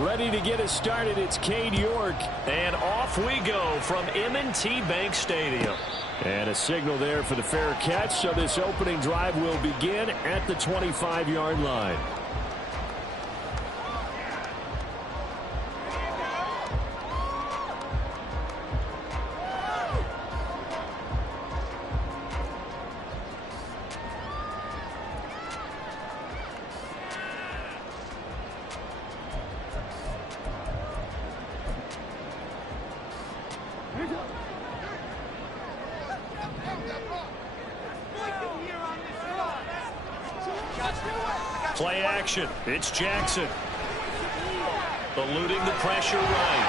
Ready to get us started, it's Cade York. And off we go from M&T Bank Stadium. And a signal there for the fair catch, so this opening drive will begin at the 25-yard line. Play action. It's Jackson. Eluding the pressure right.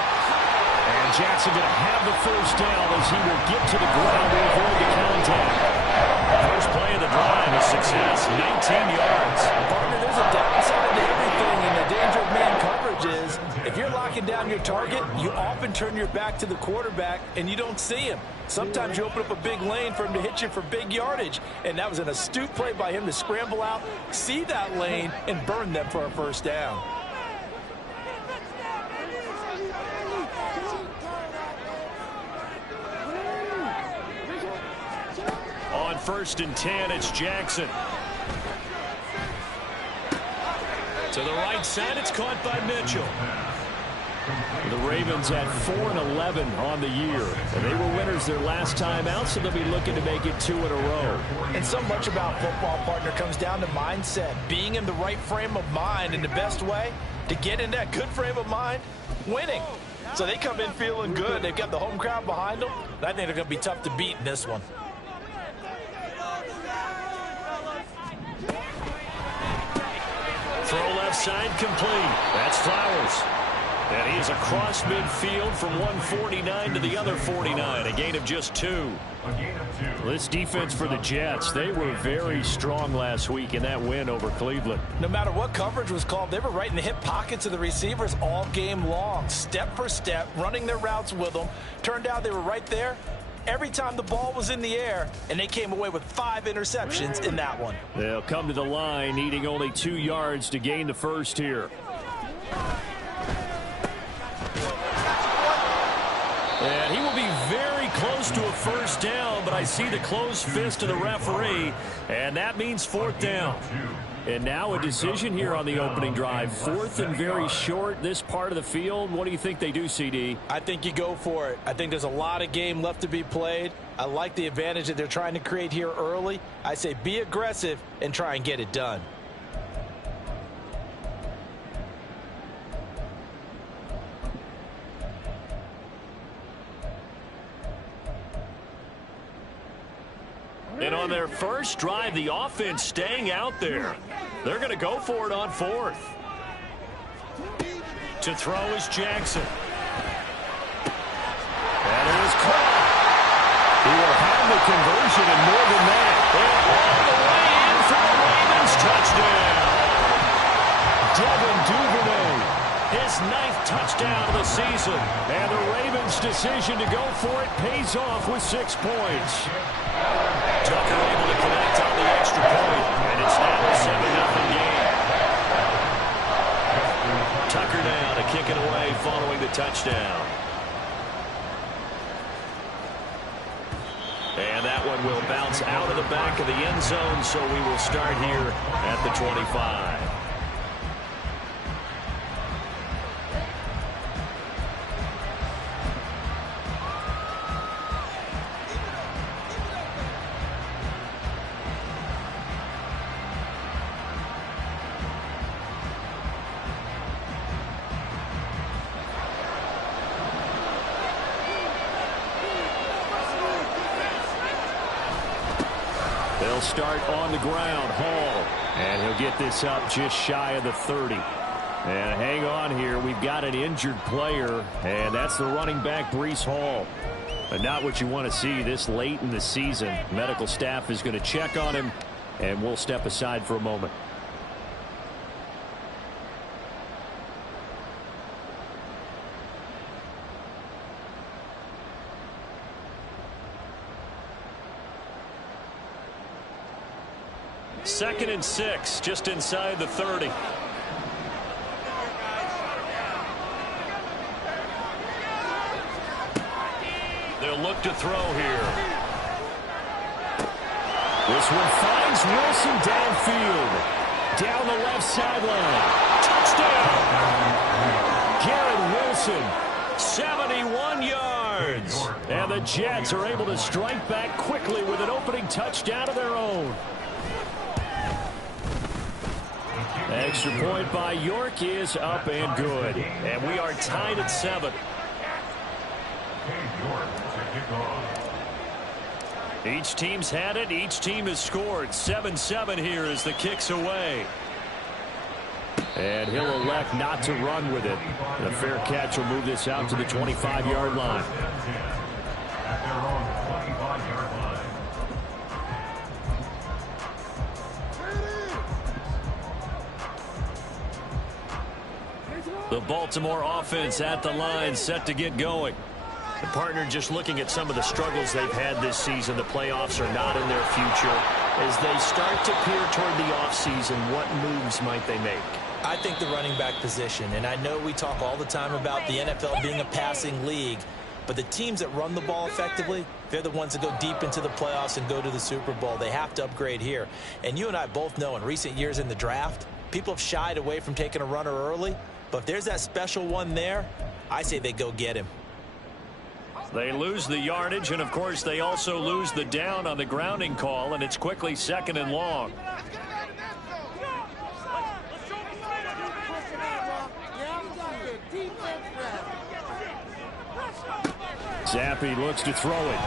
And Jackson going to have the first down as he will get to the ground to avoid the contact. First play of the drive is success. 19 yards. Partner, there's a downside to everything, and the danger of man coverage is if you're locking down your target, you often turn your back to the quarterback and you don't see him. Sometimes you open up a big lane for him to hit you for big yardage, and that was an astute play by him to scramble out, see that lane, and burn them for a first down. On 1st and 10, it's Jackson. To the right side, it's caught by Mitchell. The Ravens at 4-11 on the year. And they were winners their last time out, so they'll be looking to make it 2 in a row. And so much about football, partner, comes down to mindset. Being in the right frame of mind, and the best way to get in that good frame of mind, winning. So they come in feeling good. They've got the home crowd behind them. And I think they're going to be tough to beat in this one. Throw left side complete. That's Flowers. And he is across midfield from 149 to the other 49. A gain of just 2. This defense for the Jets, they were very strong last week in that win over Cleveland. No matter what coverage was called, they were right in the hip pockets of the receivers all game long. Step for step, running their routes with them. Turned out they were right there every time the ball was in the air, and they came away with 5 interceptions in that one. They'll come to the line, needing only 2 yards to gain the first here. And he will be very close to a first down, but I see the closed fist of the referee, and that means 4th down. And now a decision here on the opening drive. 4th and very short, this part of the field. What do you think they do, CD? I think you go for it. I think there's a lot of game left to be played. I like the advantage that they're trying to create here early. I say be aggressive and try and get it done. And on their first drive, the offense staying out there. They're going to go for it on 4th. To throw is Jackson. And it is caught. He will have the conversion and more than that. And all the way in for the Ravens touchdown. Devin Duvernay. His 9th touchdown of the season. And the Ravens' decision to go for it pays off with 6 points. Tucker able to connect on the extra point, and it's now a 7-0 game. Tucker down to kick it away following the touchdown. And that one will bounce out of the back of the end zone, so we will start here at the 25. They'll start on the ground. Hall. And he'll get this up just shy of the 30. And hang on here. We've got an injured player. And that's the running back, Breece Hall. But not what you want to see this late in the season. Medical staff is going to check on him. And we'll step aside for a moment. Second and 6, just inside the 30. He'll look to throw here. This one finds Wilson downfield. Down the left sideline. Touchdown! Garrett Wilson. 71 yards. And the Jets are able to strike back quickly with an opening touchdown of their own. Extra point by York is up and good. And we are tied at 7. Each team's had it. Each team has scored. 7-7 here as the kick's away. And he'll elect not to run with it. The fair catch will move this out to the 25-yard line. The Baltimore offense at the line, set to get going. The partner, just looking at some of the struggles they've had this season, the playoffs are not in their future. As they start to peer toward the offseason, what moves might they make? I think the running back position, and I know we talk all the time about the NFL being a passing league, but the teams that run the ball effectively, they're the ones that go deep into the playoffs and go to the Super Bowl. They have to upgrade here. And you and I both know in recent years in the draft, people have shied away from taking a runner early, but if there's that special one there, I say they go get him. They lose the yardage, and of course they also lose the down on the grounding call, and it's quickly 2nd and long. Zappi looks to throw it.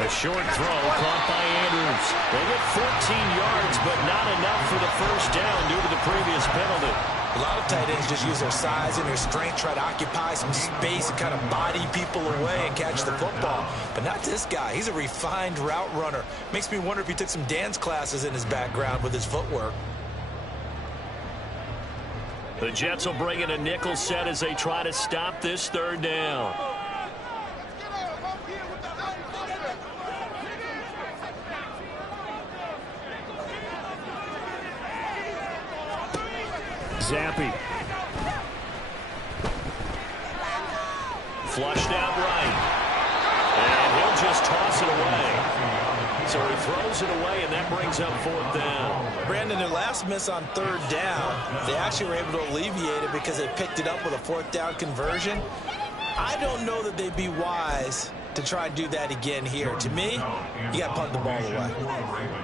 A short throw caught by Andrews. They get 14 yards, but not enough for the first down due to the previous penalty. A lot of tight ends just use their size and their strength, try to occupy some space and kind of body people away and catch the football. But not this guy. He's a refined route runner. Makes me wonder if he took some dance classes in his background with his footwork. The Jets will bring in a nickel set as they try to stop this 3rd down. Zappi. Flushed out right. And he'll just toss it away. So he throws it away, and that brings up 4th down. Brandon, their last miss on 3rd down, they actually were able to alleviate it because they picked it up with a 4th down conversion. I don't know that they'd be wise to try and do that again here. To me, you got to punt the ball away.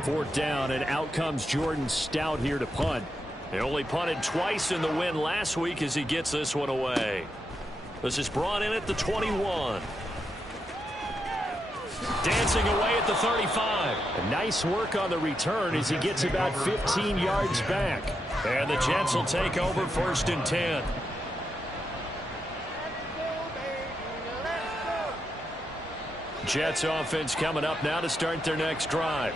4th down, and out comes Jordan Stout here to punt. He only punted twice in the win last week as he gets this one away. This is brought in at the 21. Dancing away at the 35. Nice work on the return as he gets about 15 yards back. And the Jets will take over 1st and 10. Jets offense coming up now to start their next drive.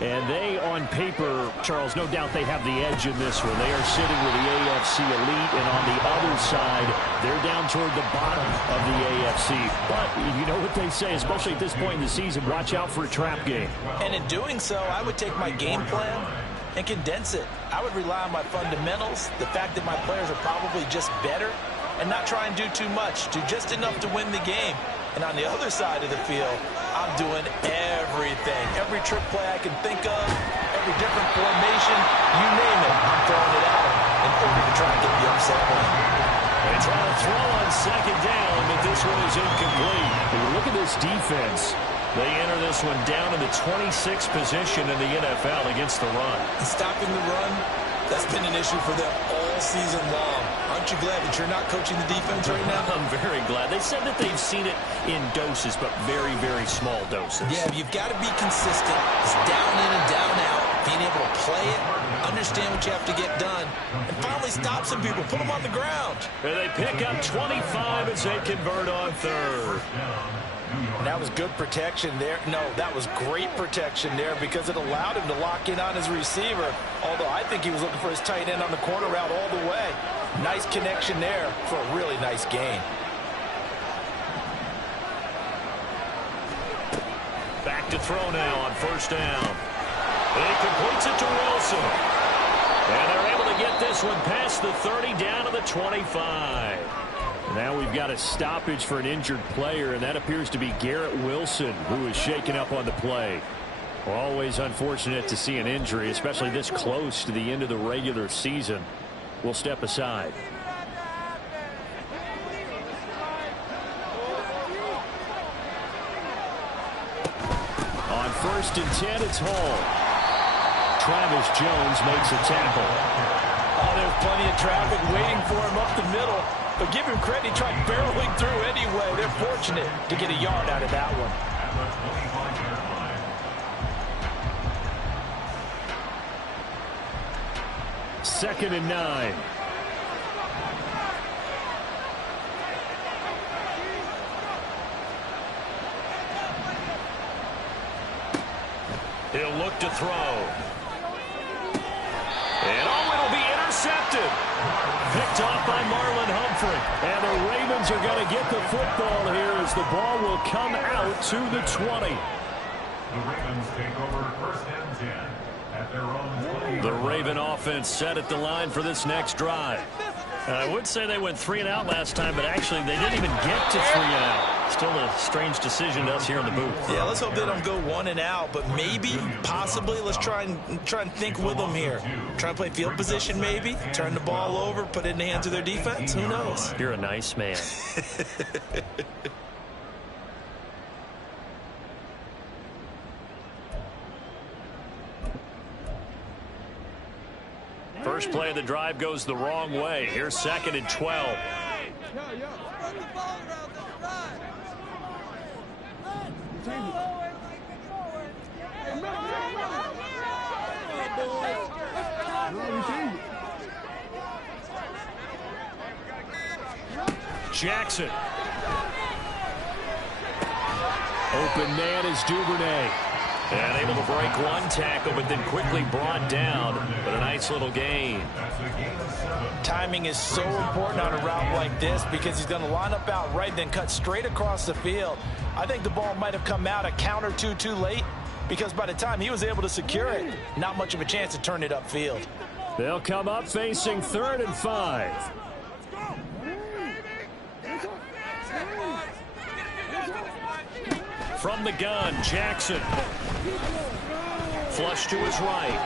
And they, on paper, Charles, no doubt they have the edge in this one. They are sitting with the AFC elite, and on the other side, they're down toward the bottom of the AFC. But you know what they say, especially at this point in the season, watch out for a trap game. And in doing so, I would take my game plan and condense it. I would rely on my fundamentals, the fact that my players are probably just better, and not try and do too much, do just enough to win the game. And on the other side of the field, I'm doing everything. Every trick play I can think of, every different formation, you name it, I'm throwing it at them in order to try and get the upset win. They try to throw on 2nd down, but this one is incomplete. When you look at this defense, they enter this one down in the 26th position in the NFL against the run. And stopping the run, that's been an issue for them all season long. Aren't you glad that you're not coaching the defense right now? I'm very glad. They said that they've seen it in doses, but very, very small doses. Yeah, you've got to be consistent. It's down in and down out. Being able to play it, understand what you have to get done, and finally stop some people, put them on the ground. And they pick up 25 as they convert on 3rd. And that was good protection there. No, that was great protection there because it allowed him to lock in on his receiver, although I think he was looking for his tight end on the corner route all the way. Nice connection there for a really nice gain. Back to throw now on 1st down. He completes it to Wilson. And they're able to get this one past the 30 down to the 25. Now we've got a stoppage for an injured player, and that appears to be Garrett Wilson, who is shaken up on the play. Always unfortunate to see an injury, especially this close to the end of the regular season. We'll step aside. On 1st and 10, it's Hall. Travis Jones makes a tackle. Oh, there's plenty of traffic waiting for him up the middle. But give him credit, he tried barreling through anyway. They're fortunate to get a yard out of that one. 2nd and 9. He'll look to throw. And it'll be intercepted. Picked off by Marlon Humphrey. And the Ravens are going to get the football here as the ball will come out to the 20. The Ravens take over 1st and 10 at their own 20. The Raven offense set at the line for this next drive. I would say they went 3 and out last time, but actually they didn't even get to 3 and out. Still a strange decision to us here in the booth. Yeah, let's hope they don't go 1 and out, but maybe, possibly, let's try and think with them here. Try and play field position maybe, turn the ball over, put it in the hands of their defense. Who knows? You're a nice man. First play of the drive goes the wrong way. Here's 2nd and 12. Jackson. Open man is Duvernay. And able to break one tackle, but then quickly brought down with a nice little gain. Timing is so important on a route like this because he's going to line up out right, then cut straight across the field. I think the ball might have come out a count or two too late because by the time he was able to secure it, not much of a chance to turn it upfield. They'll come up facing 3rd and 5. From the gun, Jackson. Flush to his right.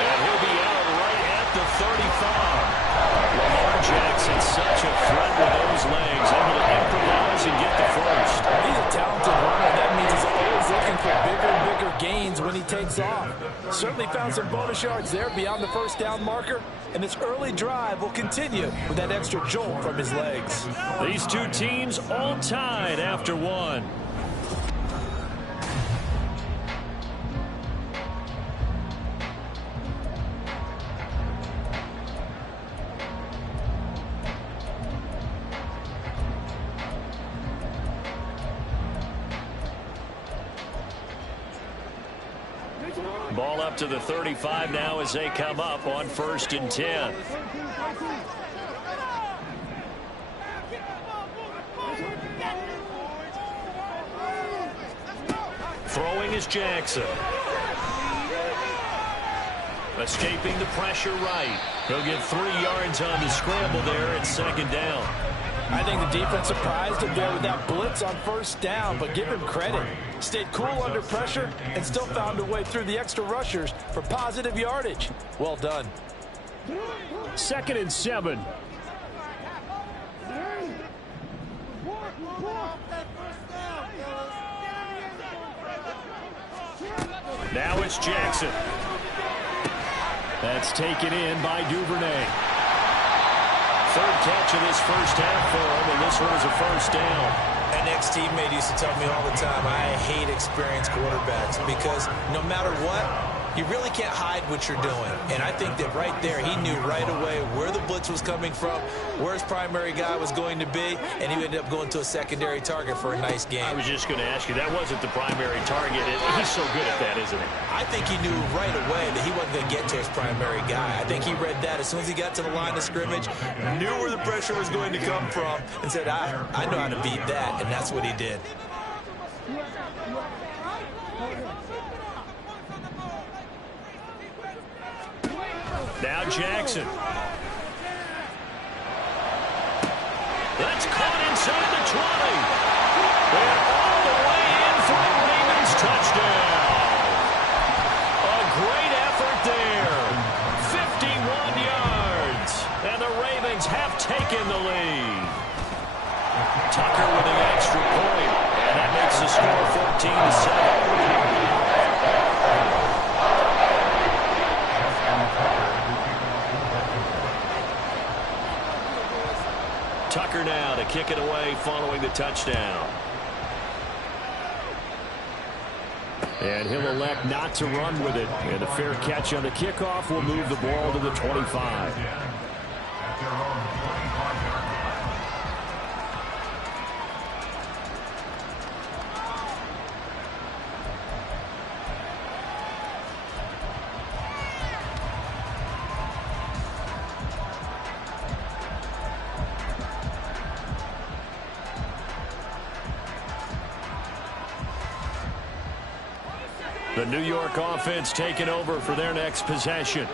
And he'll be out right at the 35. Lamar Jackson, such a threat with those legs, able to improvise and get the first. He's a talented runner. That means he's always looking for bigger and bigger gains when he takes off. Certainly found some bonus yards there beyond the 1st down marker. And this early drive will continue with that extra jolt from his legs. These two teams all tied after 1. Ball up to the 35 now as they come up on 1st and 10. Throwing is Jackson. Escaping the pressure right. He'll get 3 yards on the scramble there at 2nd down. I think the defense surprised him there with that blitz on 1st down, but give him credit. Stayed cool under pressure and still found a way through the extra rushers for positive yardage. Well done. 2nd and 7. Now it's Jackson. That's taken in by Duvernay. 3rd catch of this 1st half for him, and this one is a 1st down. An ex-teammate used to tell me all the time, I hate experienced quarterbacks because no matter what, you really can't hide what you're doing. And I think that right there, he knew right away where the blitz was coming from, where his primary guy was going to be, and he ended up going to a secondary target for a nice game. I was just going to ask you, that wasn't the primary target. He's so good at that, isn't he? I think he knew right away that he wasn't going to get to his primary guy. I think he read that as soon as he got to the line of scrimmage, knew where the pressure was going to come from, and said, I know how to beat that, and that's what he did. Now Jackson. the lead. Tucker with an extra point, and that makes the score 14-7. Tucker now to kick it away following the touchdown. And he'll elect not to run with it. And a fair catch on the kickoff will move the ball to the 25. The New York offense taking over for their next possession.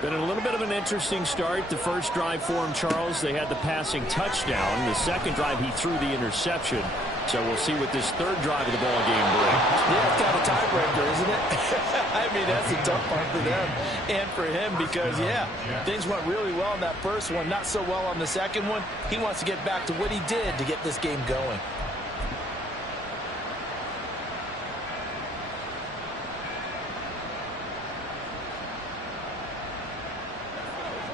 Been a little bit of an interesting start. The first drive for him, Charles, they had the passing touchdown. The second drive, he threw the interception. So we'll see what this third drive of the ball game brings. Yeah, it's kind of a tiebreaker, isn't it? I mean, that's the tough part for them and for him because, yeah, things went really well in that first one, not so well on the second one. He wants to get back to what he did to get this game going.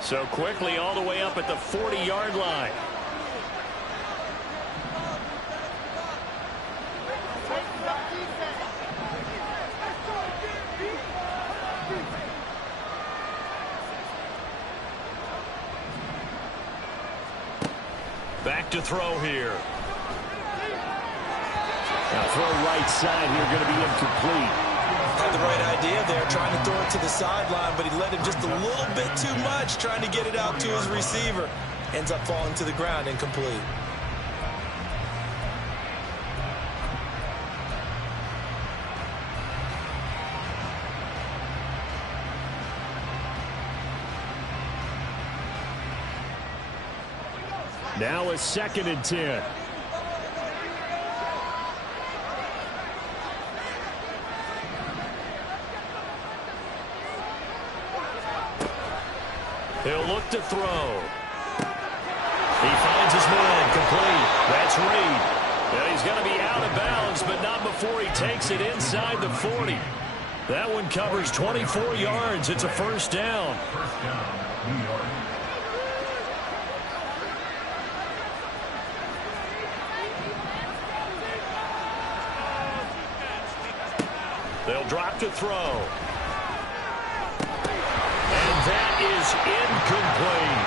So quickly all the way up at the 40-yard line. Back to throw here. Now throw right side here, going to be incomplete. Had the right idea there, trying to throw it to the sideline, but he let him just a little bit too much, trying to get it out to his receiver. Ends up falling to the ground, incomplete. Now a 2nd and 10. He'll look to throw. He finds his man, complete. That's Reed. And he's going to be out of bounds, but not before he takes it inside the 40. That one covers 24 yards. It's a first down. First down, New York. They'll drop to throw. That is incomplete.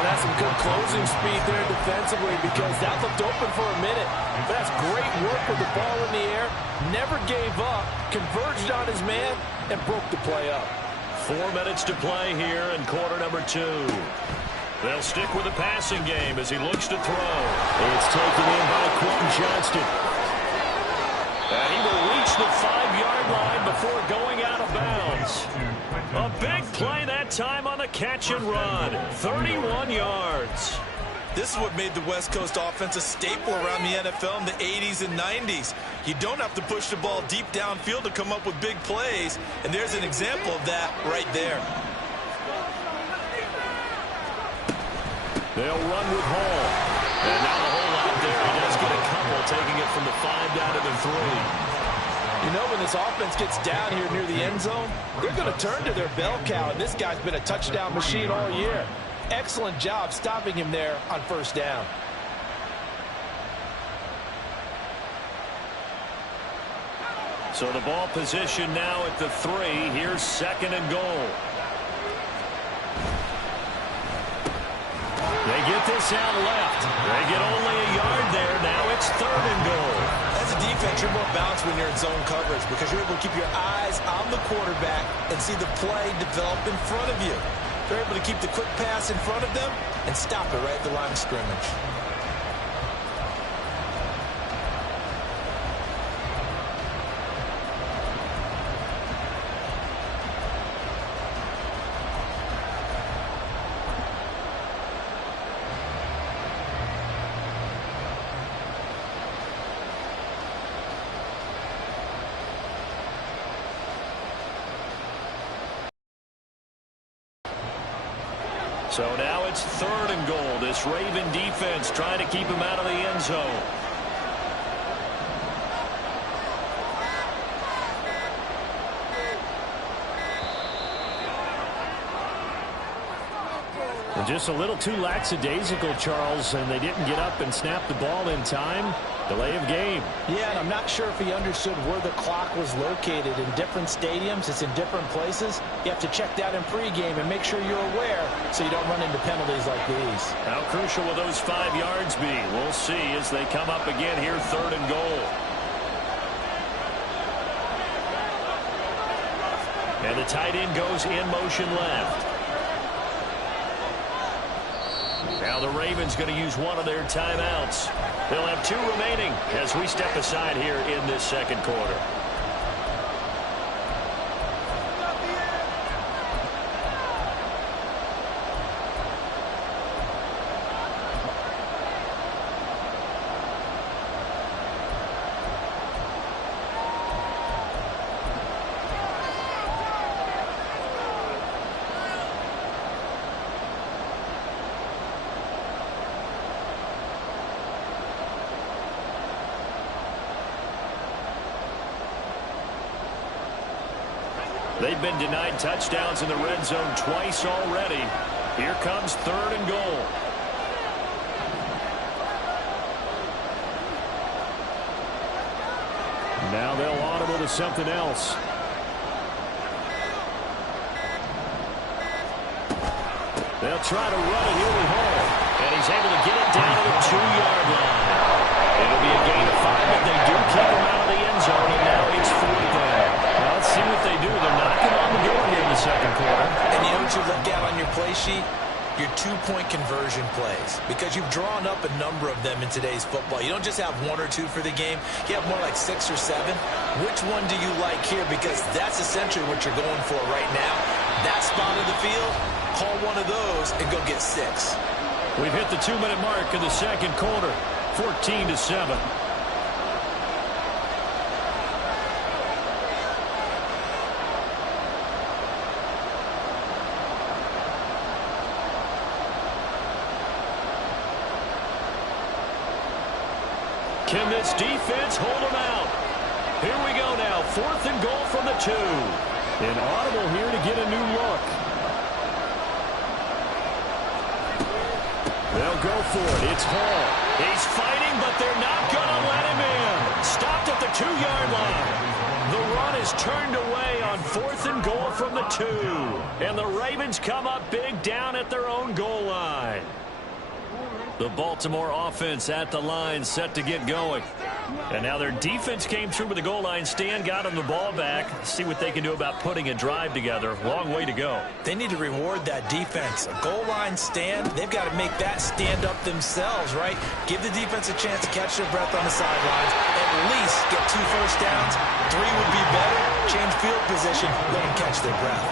That's some good closing speed there defensively because that looked open for a minute. But that's great work with the ball in the air. Never gave up, converged on his man, and broke the play up. 4 minutes to play here in quarter number 2. They'll stick with the passing game as he looks to throw. It's taken in by Quentin Johnston. And he will reach the 5-yard line before going out of bounds. A big play that time on the catch and run. 31 yards. This is what made the West Coast offense a staple around the NFL in the 80s and 90s. You don't have to push the ball deep downfield to come up with big plays, and there's an example of that right there. They'll run with Hall. And not a whole lot there. He does get a couple, taking it from the 5 down to the 3. You know, when this offense gets down here near the end zone, they're going to turn to their bell cow, and this guy's been a touchdown machine all year. Excellent job stopping him there on first down. So the ball position now at the 3. Here's 2nd and goal. They get this out left. They get only a yard there. Now it's 3rd and goal. As a defense, you're more balanced when you're in zone coverage because you're able to keep your eyes on the quarterback and see the play develop in front of you. They're able to keep the quick pass in front of them and stop it right at the line of scrimmage. So now it's 3rd and goal. This Raven defense trying to keep him out of the end zone. Just a little too lackadaisical, Charles, and they didn't get up and snap the ball in time. Delay of game. Yeah, and I'm not sure if he understood where the clock was located. In different stadiums, it's in different places. You have to check that in pregame and make sure you're aware so you don't run into penalties like these. How crucial will those 5 yards be? We'll see as they come up again here, 3rd and goal. And the tight end goes in motion left. Now the Ravens going to use one of their timeouts. They'll have 2 remaining as we step aside here in this 2nd quarter. They've been denied touchdowns in the red zone twice already. Here comes 3rd and goal. Now they'll audible to something else. They'll try to run it here with Hall. And he's able to get it down to the 2-yard line. It'll be a gain of 5 if they do keep him out of the end zone, and now it's 4th down. Now let's see what they do. They're knocking on the door here in the 2nd quarter. And you know what you look at on your play sheet? Your 2-point conversion plays, because you've drawn up a number of them in today's football. You don't just have 1 or 2 for the game. You have more like 6 or 7. Which one do you like here? Because that's essentially what you're going for right now. That spot of the field, call one of those and go get 6. We've hit the 2-minute mark in the 2nd quarter, 14-7. Can this defense hold them out? Here we go now. 4th and goal from the 2. An audible here to get a new look. They'll go for it. It's Hall. He's fighting, but they're not going to let him in. Stopped at the 2-yard line. The run is turned away on 4th and goal from the 2. And the Ravens come up big down at their own goal line. The Baltimore offense at the line, set to get going. And now their defense came through with the goal line stand, got them the ball back. See what they can do about putting a drive together. Long way to go. They need to reward that defense. A goal line stand, they've got to make that stand up themselves, right? Give the defense a chance to catch their breath on the sidelines. At least get 2 first downs. 3 would be better. Change field position. Let them catch their breath.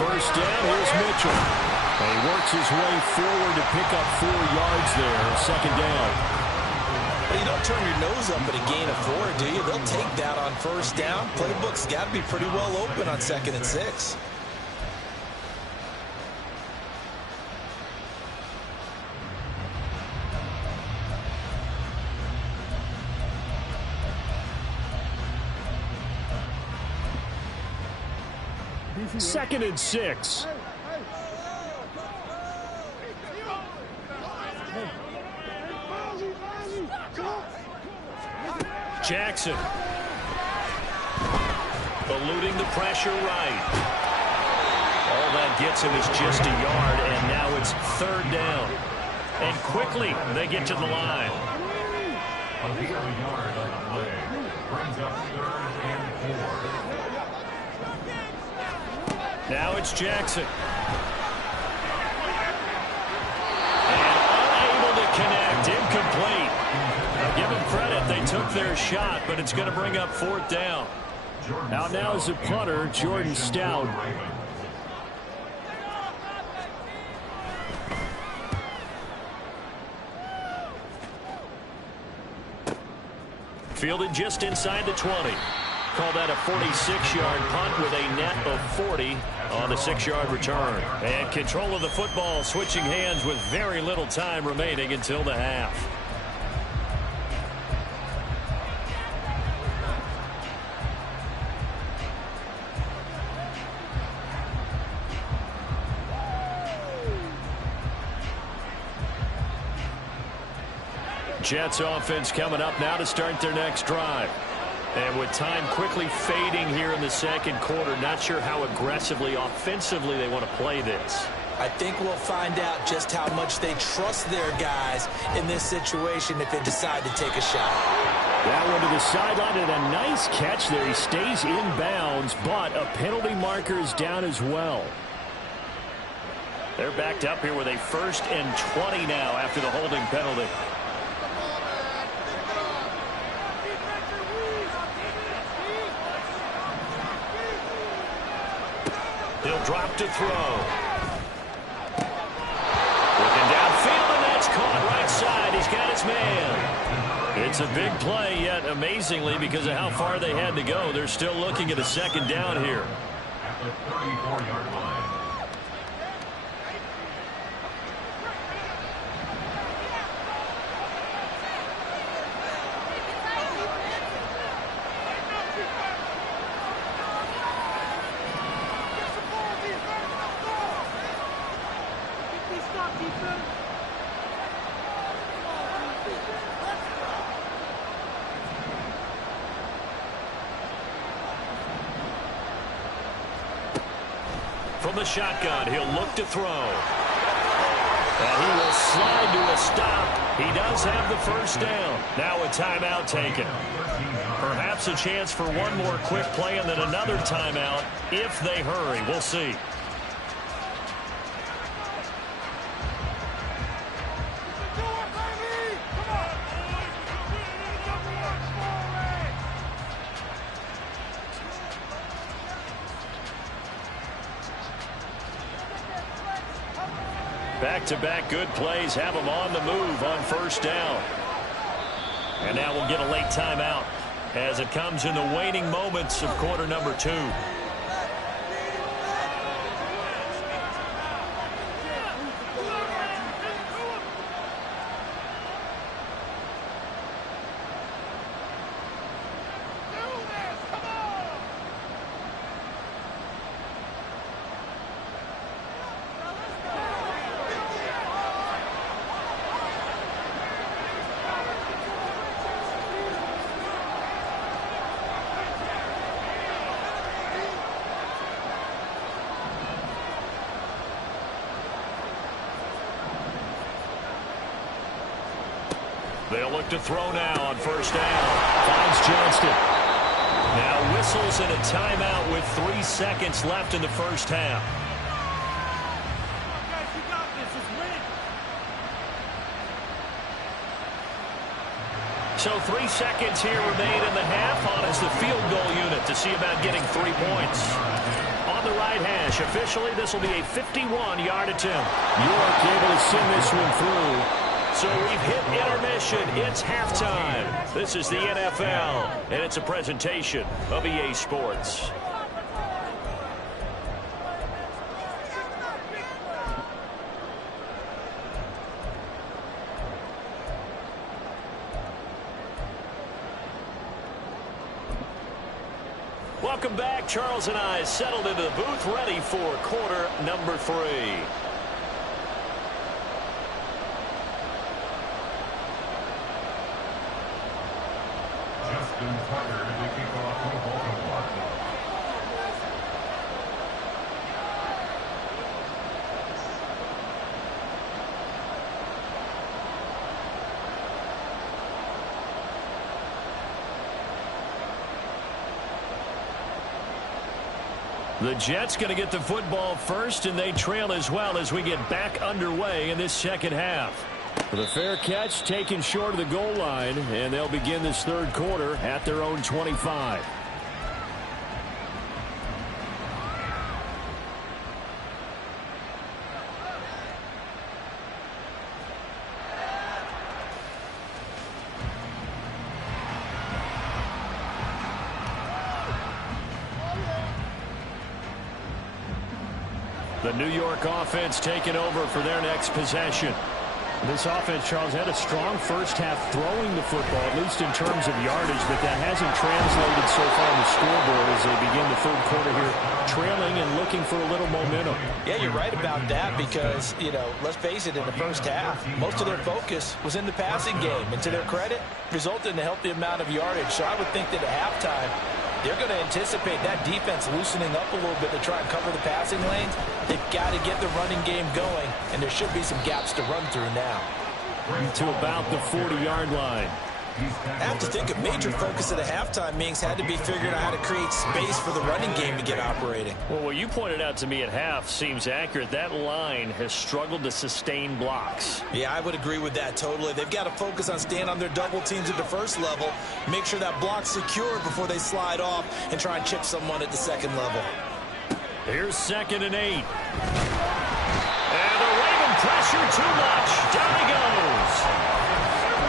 First down, here's Mitchell. And he works his way forward to pick up 4 yards there. 2nd down. But you don't turn your nose up at a gain of 4, do you? They'll take that on first down. Playbook's got to be pretty well open on 2nd and 6. Second and 6. Jackson. Eluding the pressure right. All that gets him is just a yard, and now it's 3rd down. And quickly, they get to the line. A yard on the play. Brings up 3rd and 4. Now it's Jackson. And unable to connect. Incomplete. Now give them credit. They took their shot, but it's going to bring up 4th down. Out now is the punter, Jordan Stout. Fielded just inside the 20. Call that a 46-yard punt with a net of 40 on the 6-yard return. And control of the football switching hands with very little time remaining until the half. Jets offense coming up now to start their next drive. And with time quickly fading here in the second quarter, not sure how aggressively, offensively they want to play this. I think we'll find out just how much they trust their guys in this situation if they decide to take a shot. That one to the sideline and a nice catch there. He stays in bounds, but a penalty marker is down as well. They're backed up here with a 1st and 20 now after the holding penalty. He'll drop to throw. Looking downfield, and that's caught right side. He's got his man. It's a big play, yet amazingly, because of how far they had to go, they're still looking at a second down here. At the 34-yard line. From the shotgun, he'll look to throw. And he will slide to a stop. He does have the first down. Now a timeout taken. Perhaps a chance for one more quick play and then another timeout if they hurry. We'll see. Back-to-back good plays have them on the move on first down. And now we'll get a late timeout as it comes in the waning moments of quarter number 2. They'll look to throw now on first down. Finds Johnston. Now whistles in a timeout with 3 seconds left in the first half. So 3 seconds here remain in the half on as the field goal unit to see about getting 3 points. On the right hash, officially this will be a 51-yard attempt. York able to send this one through. So we've hit intermission. It's halftime. This is the NFL, and it's a presentation of EA Sports. Welcome back. Charles and I settled into the booth ready for quarter number 3. The Jets going to get the football first, and they trail as well as we get back underway in this second half. The fair catch taken short of the goal line, and they'll begin this third quarter at their own 25. The New York offense taking over for their next possession. This offense, Charles, had a strong first half throwing the football, at least in terms of yardage, but that hasn't translated so far on the scoreboard as they begin the third quarter here, trailing and looking for a little momentum. Yeah, you're right about that because, let's face it, in the first half, most of their focus was in the passing game. And to their credit, resulted in a healthy amount of yardage. So I would think that at halftime, they're going to anticipate that defense loosening up a little bit to try and cover the passing lanes. They've got to get the running game going, and there should be some gaps to run through now. To about the 40-yard line. I have to think a major focus at the halftime meetings had to be figuring out how to create space for the running game to get operating. Well, what you pointed out to me at half seems accurate. That line has struggled to sustain blocks. Yeah, I would agree with that totally. They've got to focus on staying on their double teams at the first level, make sure that block's secure before they slide off and try and chip someone at the second level. Here's 2nd and 8. And the Raven pressure too much. Down he goes.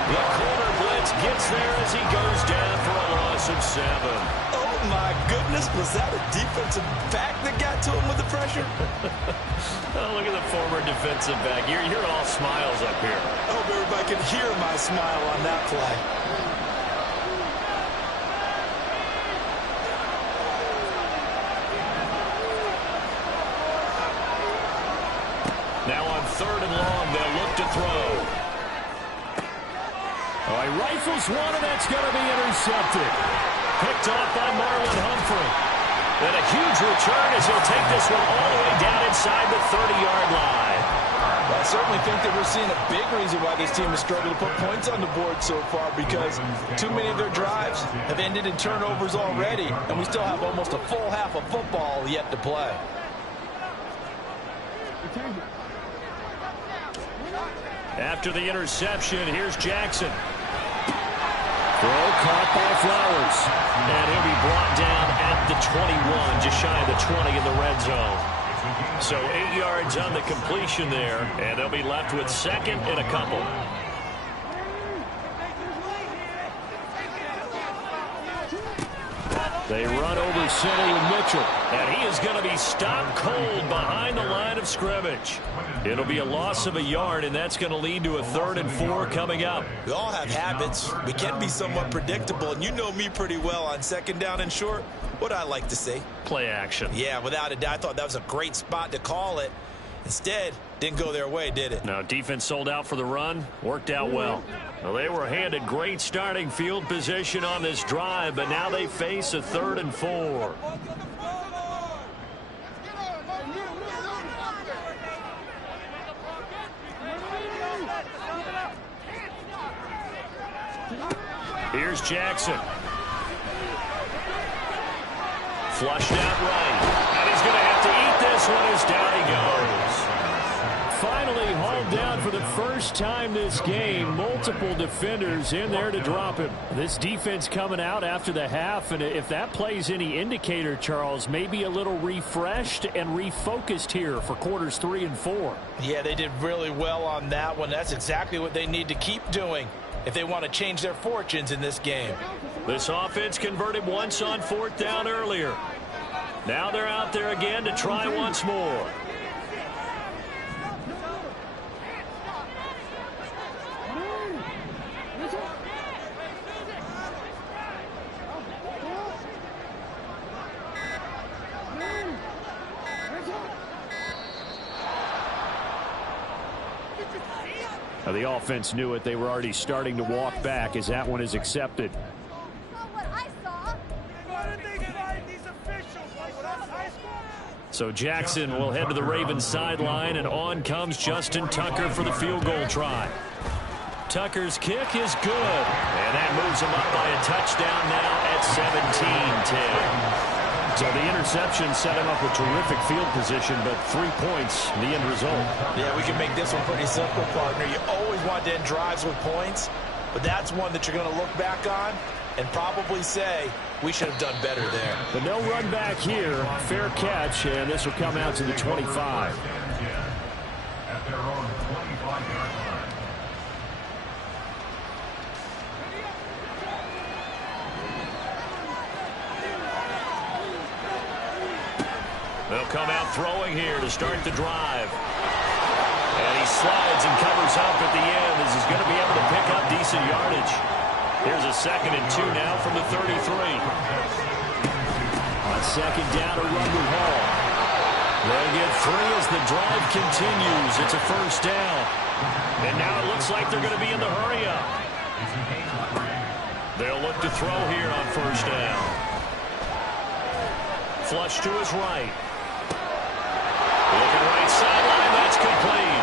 The corner blitz gets there as he goes down for a loss of 7. Oh, my goodness. Was that a defensive back that got to him with the pressure? Oh, look at the former defensive back. You're all smiles up here. I hope everybody can hear my smile on that play. Now on 3rd and long, they'll look to throw. Oh, he rifles one, and that's going to be intercepted. Picked off by Marlon Humphrey. And a huge return as he'll take this one all the way down inside the 30-yard line. Well, I certainly think that we're seeing a big reason why this team has struggled to put points on the board so far, because too many of their drives have ended in turnovers already, and we still have almost a full half of football yet to play. After the interception, here's Jackson. Throw caught by Flowers. And he'll be brought down at the 21, just shy of the 20 in the red zone. So 8 yards on the completion there, and they'll be left with 2nd and a couple. They run over center with Mitchell. And he is going to be stopped cold behind the line of scrimmage. It'll be a loss of a yard, and that's going to lead to a 3rd and 4 coming up. We all have habits. We can be somewhat predictable, and you know me pretty well on 2nd down and short. What I like to see? Play action. Yeah, without a doubt. I thought that was a great spot to call it. Instead, didn't go their way, did it? No, defense sold out for the run. Worked out well. Well, they were handed great starting field position on this drive, but now they face a 3rd and 4. Here's Jackson. Flushed out right. And he's going to have to eat this one as down he goes. Finally hauled down for the first time this game. Multiple defenders in there to drop him. This defense coming out after the half, and if that plays any indicator, Charles, maybe a little refreshed and refocused here for quarters 3 and 4. Yeah, they did really well on that one. That's exactly what they need to keep doing if they want to change their fortunes in this game. This offense converted once on 4th down earlier. Now they're out there again to try once more. Now, the offense knew it. They were already starting to walk back as that one is accepted. So Jackson will head to the Ravens sideline, and on comes Justin Tucker for the field goal try. Tucker's kick is good, and that moves him up by a touchdown now at 17-10. So the interception set him up with terrific field position, but 3 points, the end result. Yeah, we can make this one pretty simple, partner. You always want to end drives with points, but that's one that you're going to look back on and probably say, we should have done better there. But no run back here. Fair catch, and this will come out to the 25. At their own 25-yard line. They'll come out throwing here to start the drive. And he slides and covers up at the end as he's going to be able to pick up decent yardage. Here's a 2nd and 2 now from the 33. On 2nd down, a run with Hall. They'll get 3 as the drive continues. It's a 1st down. And now it looks like they're going to be in the hurry-up. They'll look to throw here on 1st down. Flush to his right. Looking right sideline, that's complete.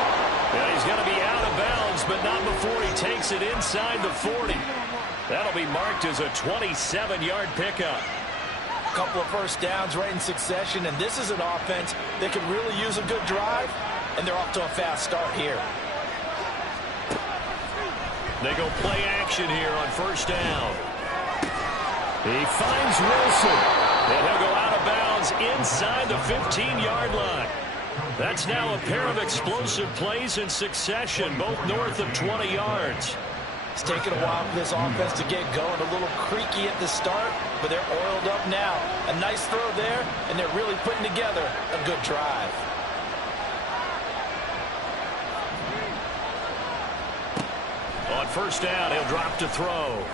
Yeah, he's going to be out of bounds, but not before he takes it inside the 40. That'll be marked as a 27-yard pickup. A couple of 1st downs right in succession, and this is an offense that can really use a good drive, and they're off to a fast start here. They go play action here on 1st down. He finds Wilson. And he'll go out of bounds inside the 15-yard line. That's now a pair of explosive plays in succession, both north of 20 yards. It's taken a while for this offense to get going. A little creaky at the start, but they're oiled up now. A nice throw there, and they're really putting together a good drive. On 1st down, he'll drop to throw.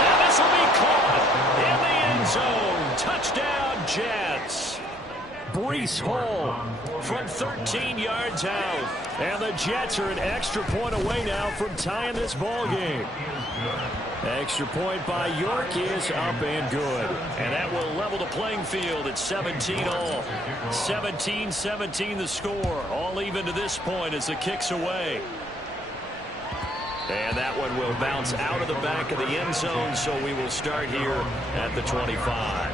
And this will be caught in the end zone. Touchdown, Jets. Breece Hall From 13 yards out. And the Jets are an extra point away now from tying this ball game. Extra point by York is up and good. And that will level the playing field at 17 all. 17-17 the score. All even to this point as the kick's away. And that one will bounce out of the back of the end zone, so we will start here at the 25.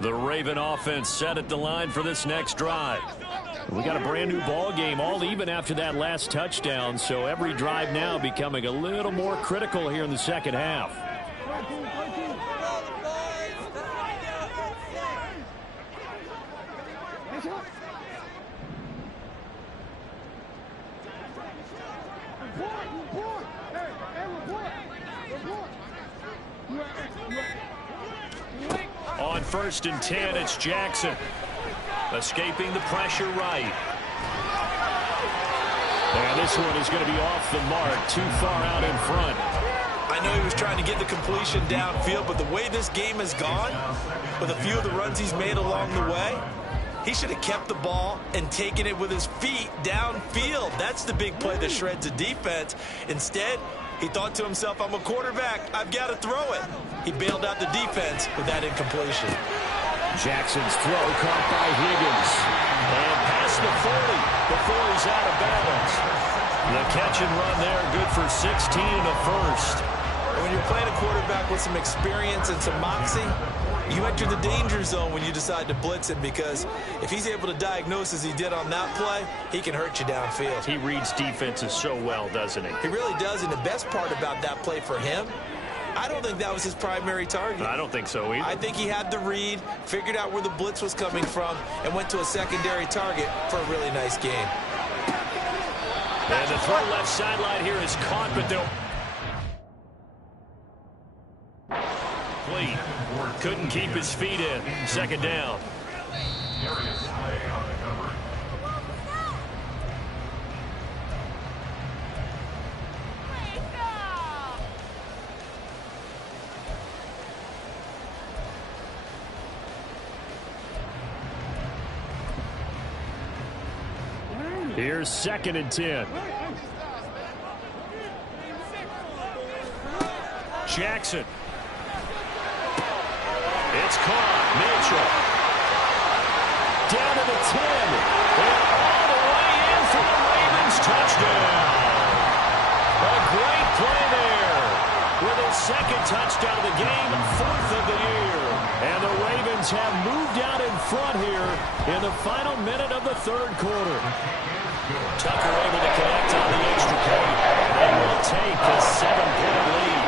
The Raven offense set at the line for this next drive. We got a brand new ball game, all even after that last touchdown, so every drive now becoming a little more critical here in the 2nd half. On 1st and 10, it's Jackson. Escaping the pressure right. And this one is going to be off the mark, too far out in front. I know he was trying to get the completion downfield, but the way this game has gone, with a few of the runs he's made along the way, he should have kept the ball and taken it with his feet downfield. That's the big play that shreds a defense. Instead, he thought to himself, I'm a quarterback, I've got to throw it. He bailed out the defense with that incompletion. Jackson's throw caught by Higgins. And past the 40 before he's out of bounds. The catch and run there, good for 16 and a 1st. When you're playing a quarterback with some experience and some moxie, you enter the danger zone when you decide to blitz him, because if he's able to diagnose as he did on that play, he can hurt you downfield. He reads defenses so well, doesn't he? He really does, and the best part about that play for him, I don't think that was his primary target. I don't think so either. I think he had the read, figured out where the blitz was coming from, and went to a secondary target for a really nice game. And the throw left sideline here is caught, but they'll... Couldn't keep his feet in. 2nd down. Here's 2nd and 10. Jackson. It's caught. Mitchell. Down to the 10. And all the way in for the Ravens touchdown. A great play there. With his 2nd touchdown of the game, 4th of the year. And the Ravens have moved out in front here in the final minute of the 3rd quarter. Tucker able to connect on the extra point. They will take a 7-point lead.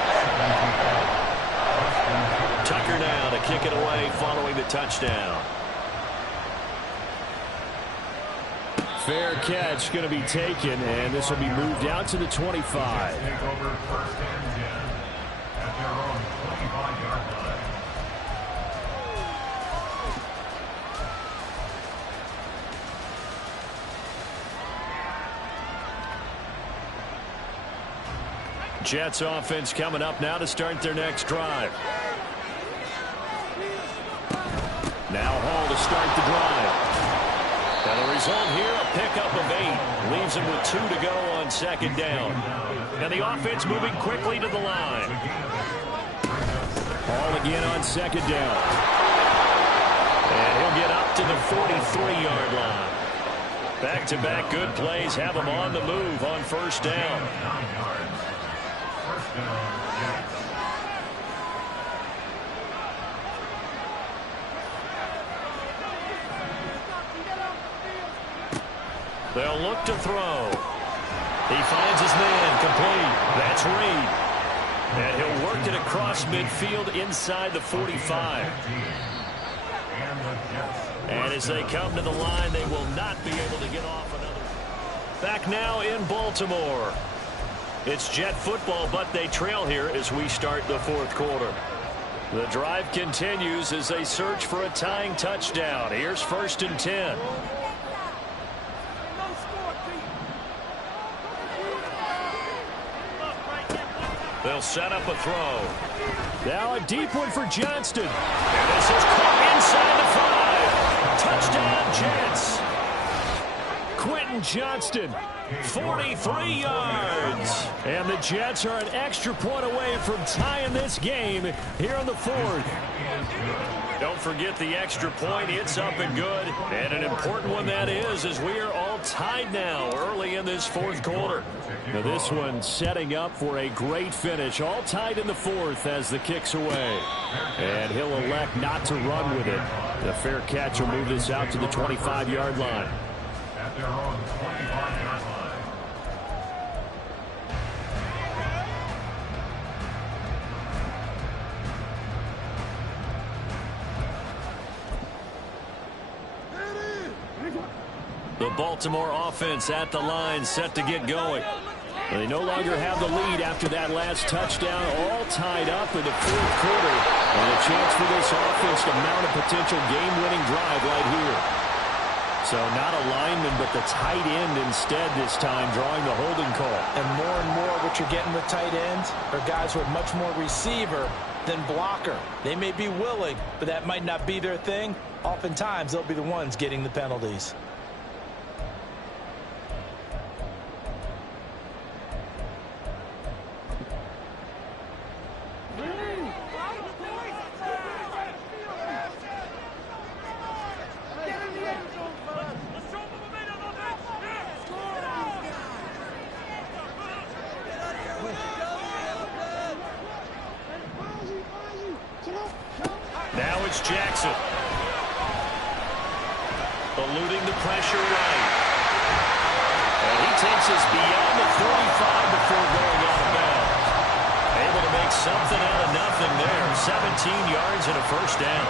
Tucker now to kick it away following the touchdown. Fair catch going to be taken, and this will be moved out to the 25. Take over 1st and 10 at their own 25-yard line. Jets offense coming up now to start their next drive. Now Hall to start the drive. And the result here, a pickup of 8. Leaves him with 2 to go on 2nd down. And the offense moving quickly to the line. Hall again on 2nd down. And he'll get up to the 43-yard line. Back-to-back good plays have him on the move on 1st down. 9 yards. 1st down, Jets. They'll look to throw. He finds his man complete. That's Reed. And he'll work it across midfield inside the 45. And as they come to the line, they will not be able to get off another. Back now in Baltimore. It's Jet football, but they trail here as we start the 4th quarter. The drive continues as they search for a tying touchdown. Here's 1st and 10. They'll set up a throw. Now a deep one for Johnston. And this is caught inside the 5. Touchdown, Jets. Quentin Johnston, 43 yards. And the Jets are an extra point away from tying this game here in the 4th. Don't forget the extra point. It's up and good. And an important one that is, as we are all tied now early in this 4th quarter. Now this one setting up for a great finish. All tied in the 4th as the kick's away. And he'll elect not to run with it. The fair catch will move this out to the 25-yard line. At their own 25-yard line. The Baltimore offense at the line, set to get going. They no longer have the lead after that last touchdown, all tied up in the 4th quarter. And a chance for this offense to mount a potential game-winning drive right here. So not a lineman, but the tight end instead this time, drawing the holding call. And more what you're getting with tight ends are guys who are much more receiver than blocker. They may be willing, but that might not be their thing. Oftentimes, they'll be the ones getting the penalties. Now it's Jackson. Eluding the pressure right. And he takes us beyond the 35 before going out of bounds. Able to make something out of nothing there. 17 yards and a 1st down.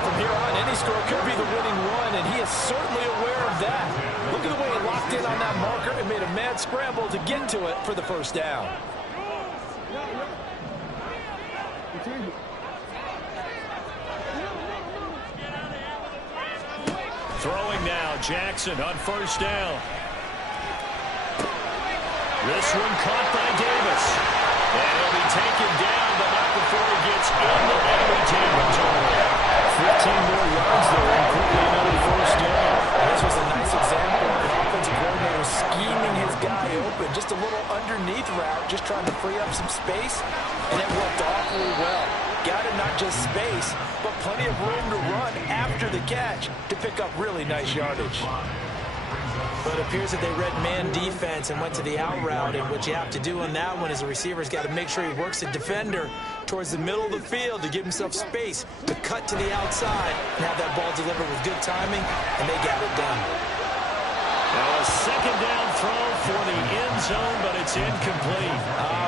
From here on, any score could be the winning one, and he is certainly aware of that. Look at the way he locked in on that marker and made a mad scramble to get to it for the 1st down. Throwing now, Jackson on 1st down. This one caught by Davis. And he'll be taken down, but not before he gets into enemy territory. 15 more yards there, and quickly another 1st down. This was a nice example of an offensive coordinator scheming his guy open. Just a little underneath route, just trying to free up some space, and it worked awfully well. Got him not just space, but plenty of room to run after the catch to pick up really nice yardage. But it appears that they read man defense and went to the out route, and what you have to do on that one is the receiver's got to make sure he works the defender towards the middle of the field to give himself space to cut to the outside and have that ball delivered with good timing, and they got it done. Now a second down throw for the end zone, but it's incomplete.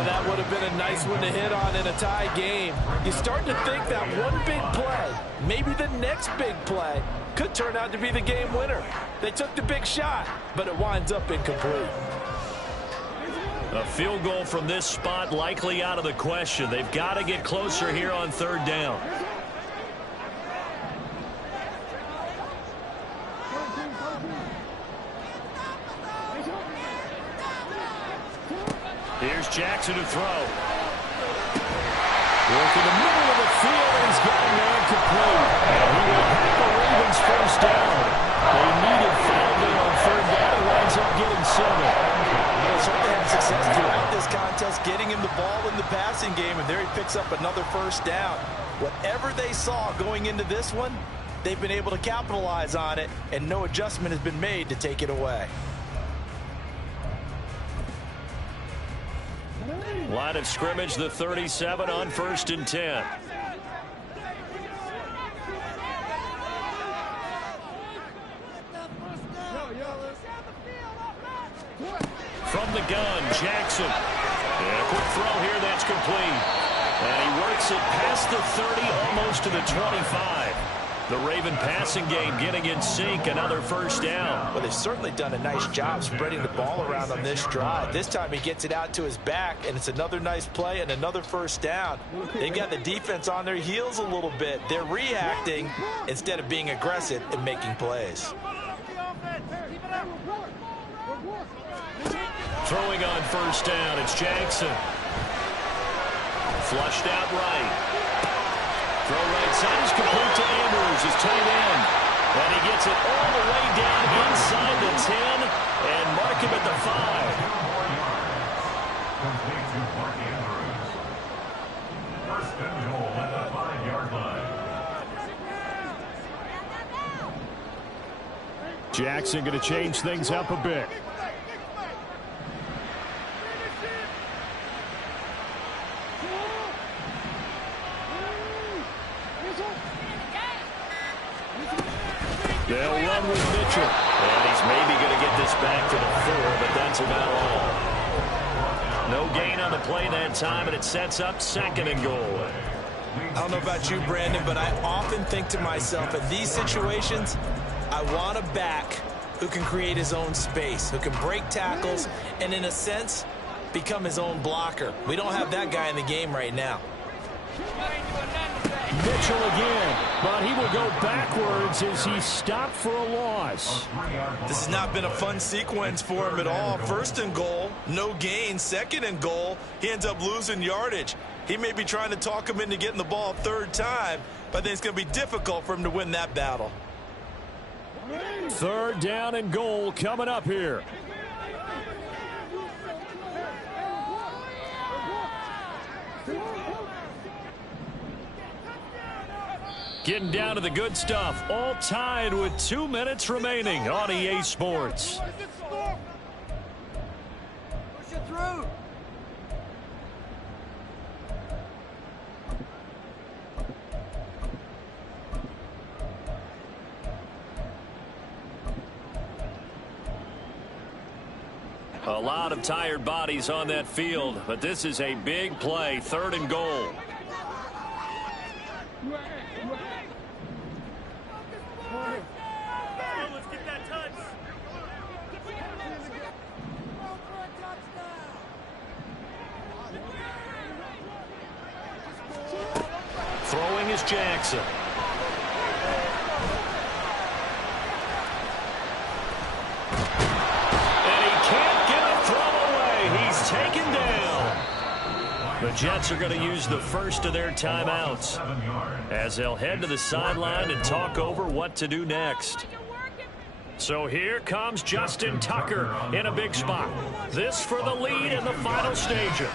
That would have been a nice one to hit on in a tie game. You start to think that one big play, maybe the next big play, could turn out to be the game winner. They took the big shot, but it winds up incomplete. A field goal from this spot likely out of the question. They've got to get closer here on third down. Here's Jackson to throw. Work in the middle of the field, and he's got a man complete. And he will have the Ravens first down. They needed 5 there on third down. It winds up getting 7. They certainly had success throughout this contest, getting him the ball in the passing game, and there he picks up another first down. Whatever they saw going into this one, they've been able to capitalize on it, and no adjustment has been made to take it away. Line of scrimmage, the 37 on 1st and 10. From the gun, Jackson. And a quick throw here, that's complete. And he works it past the 30, almost to the 25. The Raven passing game getting in sync, another first down. Well, they've certainly done a nice job spreading the ball around on this drive. This time he gets it out to his back, and it's another nice play and another first down. They got the defense on their heels a little bit. They're reacting instead of being aggressive and making plays. Throwing on first down, it's Jackson. Flushed out right. Throw right side is complete to Andrews, his tight end. And he gets it all the way down inside the 10 and mark him at the 5. Complete to Mark Andrews. First and goal at the 5-yard line. Jackson going to change things up a bit. They'll run with Mitchell. And he's maybe going to get this back to the 4, but that's about all. No gain on the play that time, and it sets up 2nd and goal. I don't know about you, Brandon, but I often think to myself, in these situations, I want a back who can create his own space, who can break tackles, and in a sense, become his own blocker. We don't have that guy in the game right now. Mitchell again, but he will go backwards as he's stopped for a loss. This has not been a fun sequence for him at all. 1st and goal, no gain. 2nd and goal, he ends up losing yardage. He may be trying to talk him into getting the ball 3rd time, but I think it's going to be difficult for him to win that battle. 3rd down and goal coming up here. Getting down to the good stuff, all tied with 2 minutes remaining on EA Sports. Push it through. A lot of tired bodies on that field, but this is a big play, 3rd and goal. Let's get that touch. Throwing is Jackson. And he can't get a throw away. He's taken down. The Jets are going to use the first of their timeouts as they'll head to the sideline and talk over what to do next. So here comes Justin Tucker in a big spot. This for the lead in the final stages.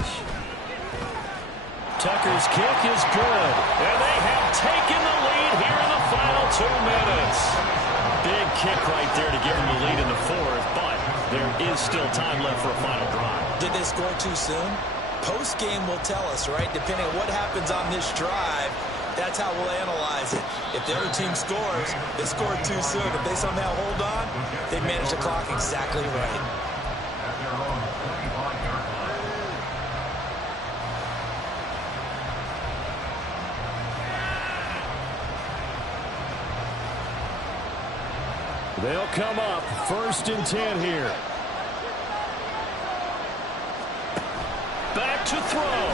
Tucker's kick is good, and they have taken the lead here in the final 2 minutes. Big kick right there to give them the lead in the 4th, but there is still time left for a final drive. Did they score too soon? Post-game will tell us, right? Depending on what happens on this drive, That's how we'll analyze it. If the other team scores, they scored too soon. If they somehow hold on, they manage the clock exactly right. At their own 25-yard line. They'll come up 1st and 10 here. Back to throw.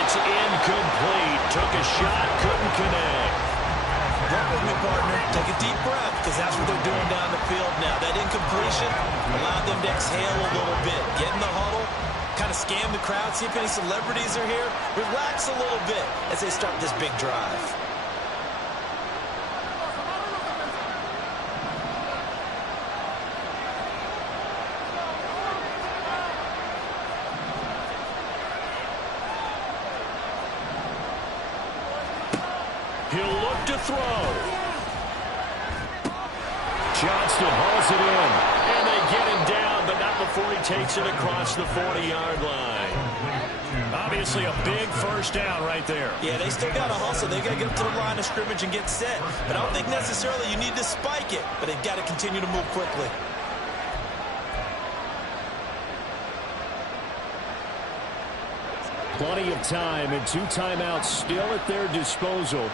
It's incomplete. Took a shot, couldn't connect. Work with me, partner. Take a deep breath, because that's what they're doing down the field now. That incompletion allowed them to exhale a little bit. Get in the huddle, kind of scan the crowd, see if any celebrities are here. Relax a little bit as they start this big drive. He'll look to throw. Johnston hauls it in. And they get him down, but not before he takes it across the 40-yard line. Obviously a big first down right there. Yeah, they still got to hustle. They got to get up to the line of scrimmage and get set. But I don't think necessarily you need to spike it, but they've got to continue to move quickly. Plenty of time and 2 timeouts still at their disposal.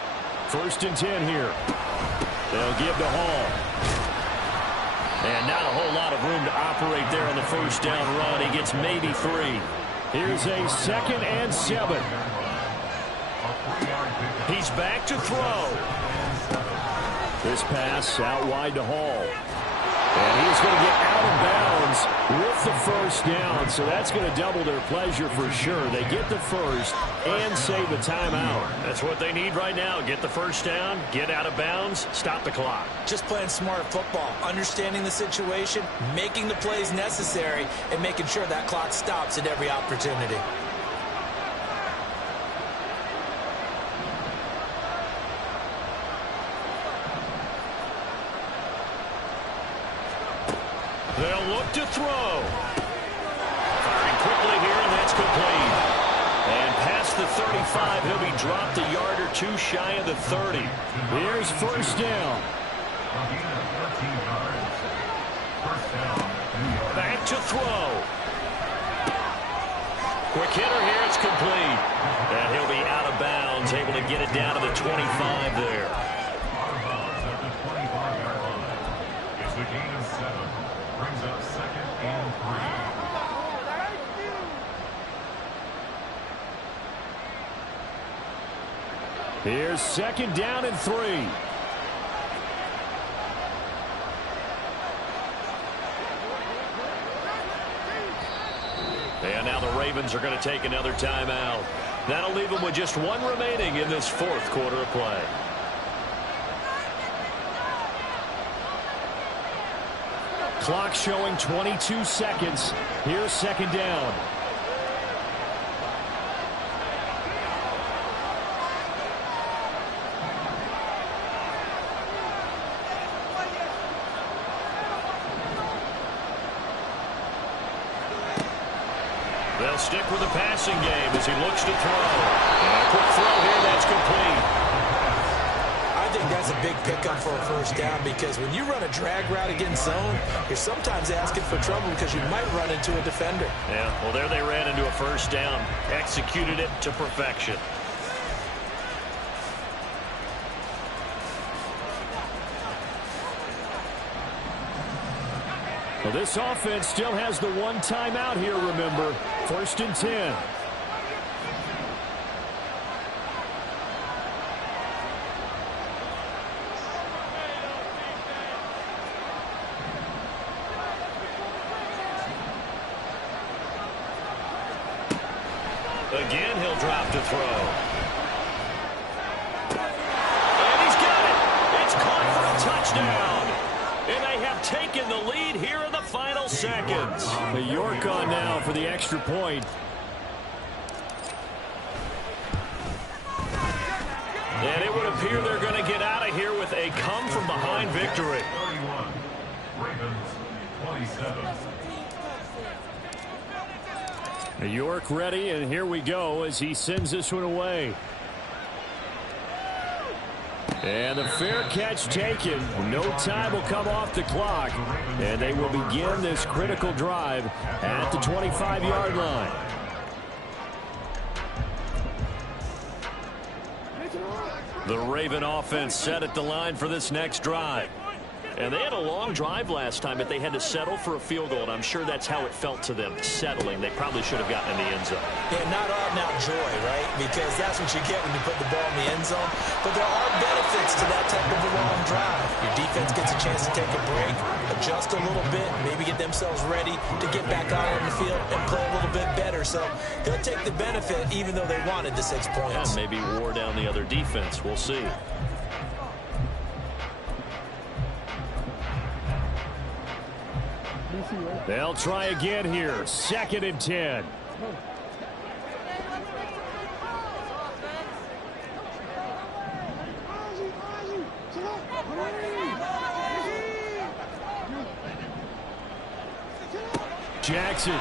1st and 10 here. They'll give to Hall. And not a whole lot of room to operate there on the first down run. He gets maybe 3. Here's a 2nd and 7. He's back to throw. This pass out wide to Hall. And he's going to get out of bounds with the first down. So that's going to double their pleasure for sure. They get the first and save a timeout. That's what they need right now. Get the first down, get out of bounds, stop the clock. Just playing smart football, understanding the situation, making the plays necessary, and making sure that clock stops at every opportunity. They'll look to throw. Firing quickly here, and that's complete. And past the 35, he'll be dropped a yard or 2 shy of the 30. Here's first down. Back to throw. Quick hitter here, it's complete. And he'll be out of bounds, able to get it down to the 25 there. Out of bounds at the 25-yard line. It's a gain of 7. Brings up 2nd and 3. Here's 2nd down and 3. And now the Ravens are going to take another timeout. That'll leave them with just 1 remaining in this 4th quarter of play. Clock showing 22 seconds. Here's 2nd down. They'll stick with the passing game as he looks to throw. And a quick throw here, that's complete. I think that's a big pickup for a first down, because when you run a drag route against zone, you're sometimes asking for trouble because you might run into a defender. Yeah, well, there they ran into a first down. Executed it to perfection. Well, this offense still has the 1 timeout here, remember. 1st and 10. Again, he'll drop to throw. And he's got it. It's caught for a touchdown. And they have taken the lead here in the final seconds. The York on now for the extra point. And it would appear they're going to get out of here with a come-from-behind victory. 31. Ravens 27. York ready, and here we go as he sends this one away. And the fair catch taken. No time will come off the clock, and they will begin this critical drive at the 25-yard line. The Raven offense set at the line for this next drive. And they had a long drive last time, but they had to settle for a field goal, and I'm sure that's how it felt to them, settling. They probably should have gotten in the end zone. Yeah, not out-and-out joy, right? Because that's what you get when you put the ball in the end zone. But there are benefits to that type of a long drive. Your defense gets a chance to take a break, adjust a little bit, maybe get themselves ready to get back out on the field and play a little bit better. So they'll take the benefit even though they wanted the 6 points. And maybe wore down the other defense. We'll see. They'll try again here. 2nd and 10. Jackson.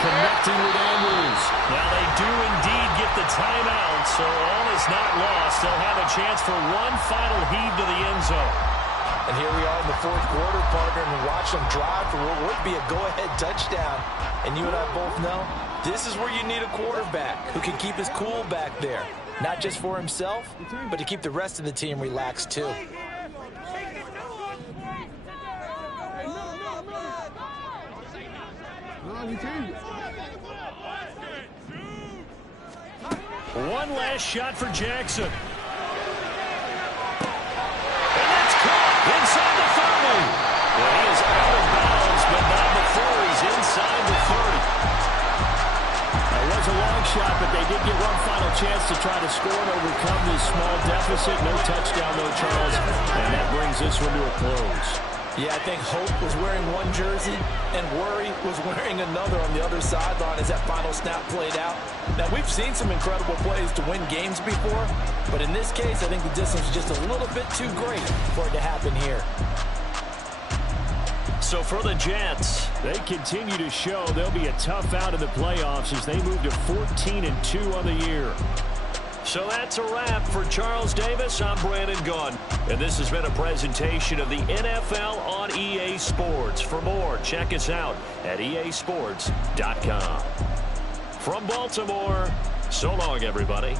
Connecting with Andrews. Now they do indeed get the timeout, so all is not lost. They'll have a chance for one final heave to the end zone. And here we are in the 4th quarter, partner, and watch them drive for what would be a go-ahead touchdown. And you and I both know this is where you need a quarterback who can keep his cool back there. Not just for himself, but to keep the rest of the team relaxed too. One last shot for Jackson. And that's caught inside the 30. Well, he is out of bounds, but not before he's inside the 30. It was a long shot, but they did get one final chance to try to score and overcome this small deficit. No touchdown, though, Charles. And that brings this one to a close. Yeah, I think Hope was wearing one jersey and Worry was wearing another on the other sideline as that final snap played out. Now, we've seen some incredible plays to win games before, but in this case, I think the distance is just a little bit too great for it to happen here. So for the Jets, they continue to show they'll be a tough out in the playoffs as they move to 14-2 on the year. So that's a wrap for Charles Davis. I'm Brandon Gunn. And this has been a presentation of the NFL on EA Sports. For more, check us out at easports.com. From Baltimore, so long, everybody.